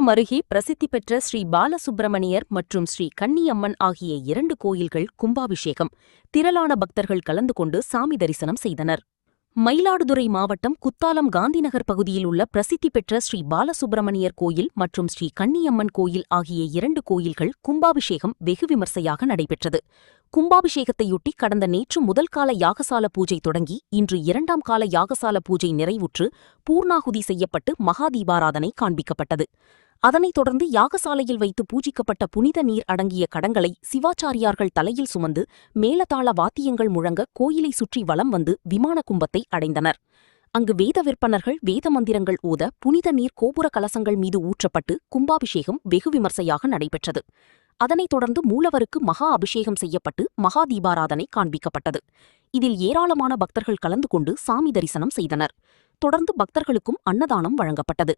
குத்தாலம் அருகே பிரசித்தி பெற்ற ஸ்ரீ பாலசுப்பிரமணியர் மற்றும் ஸ்ரீ கன்னியம்மன் ஆகிய 2 கோயில்கள் கும்பாபிஷேகம். திரளான பக்தர்கள் கலந்து கொண்டு சாமி தரிசனம் செய்தனர். மயிலாடுதுறை மாவட்டம் குத்தாலம் காந்திநகர் பகுதியில் உள்ள பிரசித்தி பெற்ற ஸ்ரீ பாலசுப்பிரமணியர் கோயில் மற்றும் ஸ்ரீ கன்னியம்மன் கோயில் ஆகிய 2 கோயில்கள் கும்பாபிஷேகம் வெகு விமர்சையாக நடைபெற்றது. கும்பாபிஷேகத்தையொட்டி கடந்த நேற்று முதல் கால யாகசால பூஜை தொடங்கி இன்று 2ஆம் கால யாகசால பூஜை நிறைவுற்று பூர்ணாகுதி செய்யப்பட்டு மகாதீபாராதனை காண்பிக்கப்பட்டது. அதனைத் தொடர்ந்து யாகசாலையில் வைத்து பூஜிக்கப்பட்ட புனித நீர் அடங்கிய கடங்களை சிவாச்சாரியார்கள் தலையில் சுமந்து மேளதாள வாத்தியங்கள் முழங்க கோயிலை சுற்றி வலம் வந்து விமான கும்பத்தை அடைந்தனர். அங்கு வேத விற்பனர்கள் வேத மந்திரங்கள் ஓத புனித நீர் கோபுர கலசங்கள் மீது ஊற்றப்பட்டு கும்பாபிஷேகம் வெகு விமர்சையாக நடைபெற்றது. அதனைத் தொடர்ந்து மூலவருக்கு மகா அபிஷேகம் செய்யப்பட்டு மகாதீபாராதனை காண்பிக்கப்பட்டது. இதில் ஏராளமான பக்தர்கள் கலந்து கொண்டு சாமி தரிசனம் செய்தனர். தொடர்ந்து பக்தர்களுக்கும் அன்னதானம் வழங்கப்பட்டது.